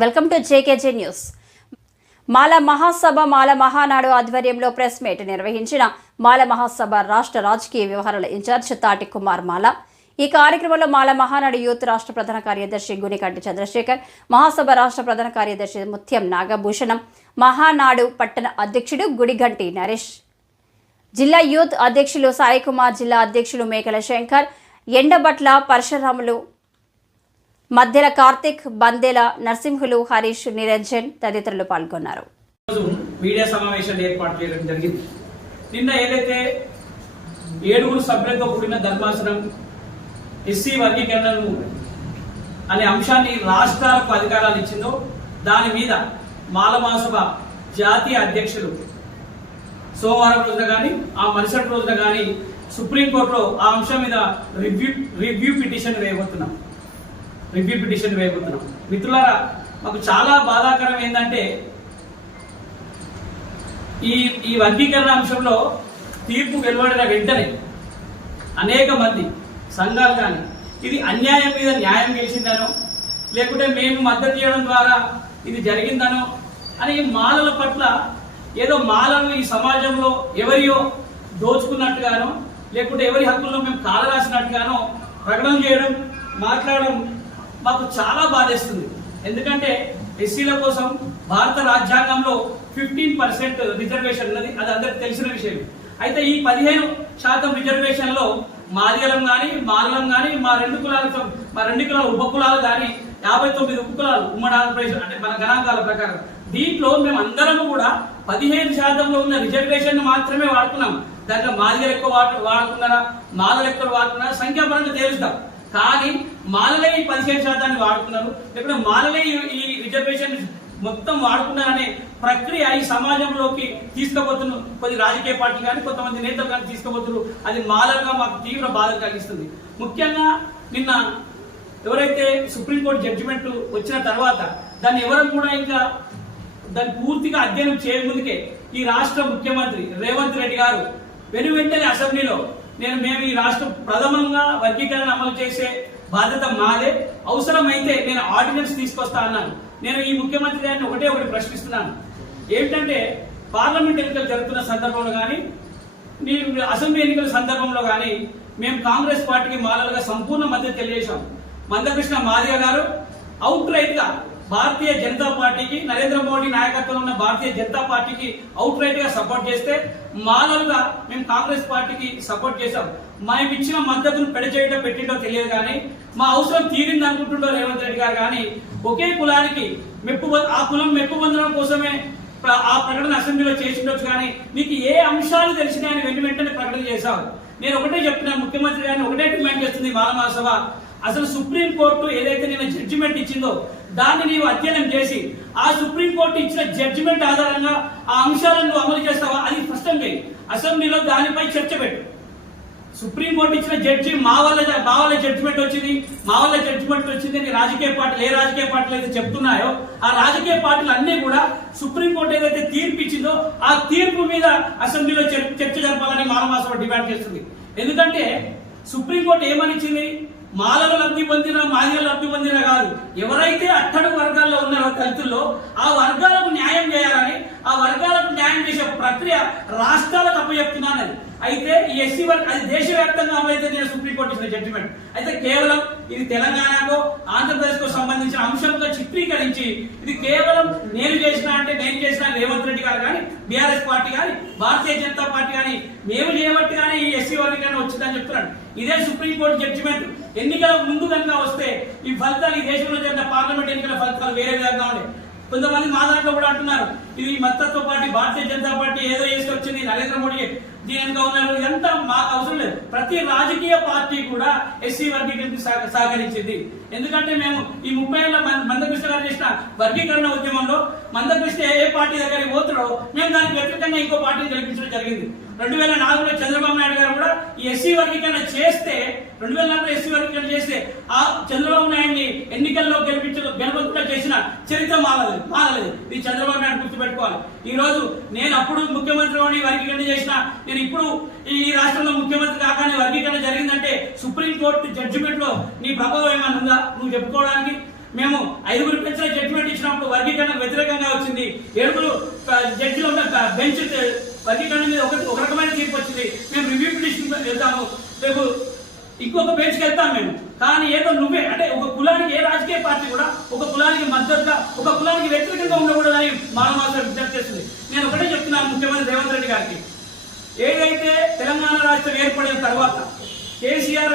Welcome to JKG news. Mala Mahasabha Mala Mahanadu ఆధ్వర్యంలో press meet నిర్వహించిన మాల మహాసభ రాష్ట్ర రాజకీయ వ్యవహారాల ఇన్ఛార్జ్ తాటి కుమార్ మాల. ఈ కార్యక్రమంలో మాల మహానాడు యూత్ రాష్ట్ర ప్రధాన కార్యదర్శి గునికంటి చంద్రశేఖర్ మహాసభ రాష్ట్ర ప్రధాన కార్యదర్శి ముత్యం నాగభూషణం మహానాడు పట్టణ అధ్యక్షుడు గుడిగంటి నరేష్. జిల్లా యూత్ అధ్యక్షులు సాయికుమార్ జిల్లా అధ్యక్షులు మేకల శంకర్ ఎండబట్ల పరశురాములు మధ్యల కార్తిక్ బందేల నరసింహులు హరీష్ నిరంజన్ తదితరులు పాల్గొన్నారు. మీడియా సమావేశాలు ఏర్పాటు చేయడం జరిగింది. నిన్న ఏదైతే ఏడుగురు సభ్యులతో కూడిన ధర్మాసనం ఎస్సీ వర్గీకరణను అనే అంశాన్ని రాష్ట్రాలకు అధికారాలు ఇచ్చిందో దాని మీద మాలమాసభ జాతీయ అధ్యక్షులు సోమవారం రోజున కానీ ఆ మరుసటి రోజున కానీ సుప్రీంకోర్టులో ఆ అంశం మీద రివ్యూ రివ్యూ పిటిషన్ వేయబోతున్నాం. రివ్యూ పిటిషన్ వేయబోతున్నాం. మిత్రులారా మాకు చాలా బాధాకరం ఏంటంటే ఈ ఈ వర్గీకరణ అంశంలో తీర్పు వెలువడిన వెంటనే అనేక మంది సంఘాలు కానీ ఇది అన్యాయం మీద న్యాయం గెలిచిందనో లేకుంటే మేము మద్దతు చేయడం ద్వారా ఇది జరిగిందనో అని మాలల పట్ల ఏదో మాలను ఈ సమాజంలో ఎవరియో దోచుకున్నట్టుగానో లేకుంటే ఎవరి హక్కుల్లో మేము కాలరాసినట్టుగానో ప్రకటన చేయడం మాట్లాడడం మాకు చాలా బాధేస్తుంది. ఎందుకంటే ఎస్సీల కోసం భారత రాజ్యాంగంలో ఫిఫ్టీన్ పర్సెంట్ రిజర్వేషన్ ఉన్నది. అది అందరికి తెలిసిన విషయం. అయితే ఈ పదిహేను శాతం రిజర్వేషన్లో మాదిగలం కానీ మాలలం కానీ మా రెండు కులాలకు మా రెండు కులాల ఉప కులాలు కానీ యాభై తొమ్మిది ఉప కులాలు ఉమ్మడి ఆంధ్రప్రదేశ్ అంటే మన గణాంకాల ప్రకారం. దీంట్లో మేము అందరము కూడా పదిహేను శాతంలో ఉన్న రిజర్వేషన్ మాత్రమే వాడుకున్నాం దాంట్లో మాదిగలు ఎక్కువ వాడు వాడుకున్నారా మాలలు ఎక్కువ వాడుకున్నారా సంఖ్యాపరంగా తేలుస్తాం. కానీ మాలలే ఈ పదిహేను శాతాన్ని వాడుకున్నారు లేకపోతే మాలలే ఈ- రిజర్వేషన్ మొత్తం వాడుకున్నారనే ప్రక్రియ ఈ సమాజంలోకి తీసుకుపోతున్న కొద్ది రాజకీయ పార్టీ కానీ కొంతమంది నేతలు కానీ తీసుకుపోతున్నారు. అది మాలలుగా మాకు తీవ్ర బాధ కలిగిస్తుంది. ముఖ్యంగా నిన్న ఎవరైతే సుప్రీంకోర్టు జడ్జిమెంట్ వచ్చిన తర్వాత దాన్ని ఎవరు కూడా ఇంకా దాన్ని పూర్తిగా అధ్యయనం చేయముందుకే ఈ రాష్ట్ర ముఖ్యమంత్రి రేవంత్ రెడ్డి గారు వెను వెంటనే అసెంబ్లీలో నేను మేము ఈ రాష్ట్ర ప్రథమంగా వర్గీకరణ అమలు చేసే బాధ్యత మాదే. అవసరమైతే నేను ఆర్డినెన్స్ తీసుకొస్తా అన్నాను. నేను ఈ ముఖ్యమంత్రి గారిని ఒకటే ఒకటి ప్రశ్నిస్తున్నాను. ఏమిటంటే పార్లమెంట్ ఎన్నికలు జరుగుతున్న సందర్భంలో కానీ అసెంబ్లీ ఎన్నికల సందర్భంలో కానీ మేము కాంగ్రెస్ పార్టీకి మాలలుగా సంపూర్ణ మద్దతు తెలియజేశాం. మందకృష్ణ మాదిగ గారు అవుట్ రైట్గా భారతీయ జనతా పార్టీకి నరేంద్ర మోడీ నాయకత్వంలో ఉన్న భారతీయ జనతా పార్టీకి అవుట్ రైట్గా సపోర్ట్ చేస్తే మాలలుగా మేము కాంగ్రెస్ పార్టీకి సపోర్ట్ చేశాం. మేము ఇచ్చిన మద్దతును పెడ చేయడం పెట్టిండో తెలియదు కానీ మా అవసరం తీరింది అనుకుంటుండో రేవంత్ రెడ్డి గారు కానీ ఒకే కులానికి మెప్పు ఆ కులం మెప్పు పొందడం కోసమే ఆ ప్రకటన అసెంబ్లీలో చేసి ఉండొచ్చు కానీ నీకు ఏ అంశాలు తెలిసినాయని వెంట వెంటనే ప్రకటన చేశావు నేను ఒకటే చెప్తున్నాను ముఖ్యమంత్రి గారిని ఒకటే డిమాండ్ చేస్తుంది మాలమాసభ అసలు సుప్రీం కోర్టు ఏదైతే జడ్జిమెంట్ ఇచ్చిందో దాన్ని నీవు అధ్యయనం చేసి ఆ సుప్రీంకోర్టు ఇచ్చిన జడ్జిమెంట్ ఆధారంగా ఆ అంశాలను నువ్వు అమలు చేస్తావా? అది స్పష్టం చేయి. అసెంబ్లీలో దానిపై చర్చ పెట్టు. సుప్రీంకోర్టు ఇచ్చిన జడ్జి మా వల్ల మా వల్ల జడ్జిమెంట్ వచ్చింది మా వల్ల జడ్జిమెంట్ వచ్చింది అని రాజకీయ పార్టీలు ఏ రాజకీయ పార్టీలు అయితే చెప్తున్నాయో ఆ రాజకీయ పార్టీలు అన్నీ కూడా సుప్రీంకోర్టు ఏదైతే తీర్పు ఇచ్చిందో ఆ తీర్పు మీద అసెంబ్లీలో చర్చ జరపాలని మానవాసభ డిమాండ్ చేస్తుంది. ఎందుకంటే సుప్రీంకోర్టు ఏమనిచ్చింది ఏమని ఇచ్చింది? మాలలు లబ్ధి పొందిన మాదిగలు లబ్ధి పొందిన కాదు. ఎవరైతే అట్టడు వర్గాల్లో ఉన్నారో దళితుల్లో ఆ వర్గాలకు న్యాయం చేయాలని ఆ వర్గాలకు న్యాయం చేసే ప్రక్రియ రాష్ట్రాలకు అప్పచెప్తున్నానని అయితే ఈ ఎస్సీ వర్గ అది దేశవ్యాప్తంగా అమలైతే నేను సుప్రీంకోర్టు ఇచ్చిన జడ్జిమెంట్ అయితే కేవలం ఇది తెలంగాణకో ఆంధ్రప్రదేశ్కు సంబంధించిన అంశంగా చిత్రీకరించి ఇది కేవలం నేను చేసిన అంటే నేను చేసిన రేవంత్ రెడ్డి గారు కానీ బీఆర్ఎస్ పార్టీ కానీ భారతీయ జనతా పార్టీ కానీ మేము చేయబట్టి కానీ ఈ ఎస్సీ వర్గీకరణ వచ్చిందని చెప్తున్నాడు. ఇదే సుప్రీంకోర్టు జడ్జిమెంట్ ఎన్నికల ముందు కనుక వస్తే ఈ ఫలితాలు ఈ దేశంలో జరిగిన పార్లమెంట్ ఎన్నికల ఫలితాలు వేరే విధంగా ఉండే కొంతమంది మా దాంట్లో కూడా అంటున్నారు ఇది మద్దతు పార్టీ భారతీయ జనతా పార్టీ ఏదో చేసుకొచ్చింది నరేంద్ర మోడీ దీని వెనుక ఉన్నారు. ఇదంతా మాకు అవసరం లేదు. ప్రతి రాజకీయ పార్టీ కూడా ఎస్సీ వర్గీకరణకి సహకరించింది. ఎందుకంటే మేము ఈ ముప్పై ఏళ్ళ మందకృష్ణ గారు చేసిన వర్గీకరణ ఉద్యమంలో మందకృష్ణ ఏ పార్టీ దగ్గరికి పోతుడో మేము దానికి వ్యతిరేకంగా ఇంకో పార్టీని గెలిపించడం జరిగింది. రెండు వేల నాలుగులో చంద్రబాబు నాయుడు గారు కూడా ఈ ఎస్సీ వర్గీకరణ చేస్తే రెండు వేల నాలుగులో ఎస్సీ వర్గీకరణ చేస్తే ఆ చంద్రబాబు నాయుడిని ఎన్నికల్లో గెలిపించడం గెలవకుండా చరిత్ర మారలేదు మారలేదు ఇది చంద్రబాబు నాయుడు గుర్తుపెట్టుకోవాలి. ఈ రోజు నేను అప్పుడు ముఖ్యమంత్రి వర్గీకరణ చేసిన నేను ఇప్పుడు ఈ రాష్ట్రంలో ముఖ్యమంత్రి కాగానే వర్గీకరణ జరిగిందంటే సుప్రీం కోర్టు జడ్జిమెంట్లో నీ ప్రభావం ఏమైనా ఉందా? నువ్వు చెప్పుకోవడానికి. మేము ఐదుగురు పెంచిన జడ్జిమెంట్ ఇచ్చినాం ఏడుగురు జడ్జిలో ఉన్న బెంచ్ వర్గీకరణ మీద ఒక ఒక రకమైన తీర్పు వచ్చింది. మేము రివ్యూ పిటిషన్ వెళ్తాము. రేపు ఇంకొక బెంచ్కి వెళ్తాం మేము. కానీ ఏదో నువ్వే అంటే ఒక కులానికి ఏ రాజకీయ పార్టీ కూడా ఒక కులానికి మద్దతుగా ఒక కులానికి వ్యతిరేకంగా ఉండకూడదని మానవాస విజ్ఞప్తి చేస్తుంది. నేను ఒకటే చెప్తున్నాను ముఖ్యమంత్రి రేవంత్ రెడ్డి గారికి. ఏదైతే తెలంగాణ రాష్ట్రం ఏర్పడిన తర్వాత కేసీఆర్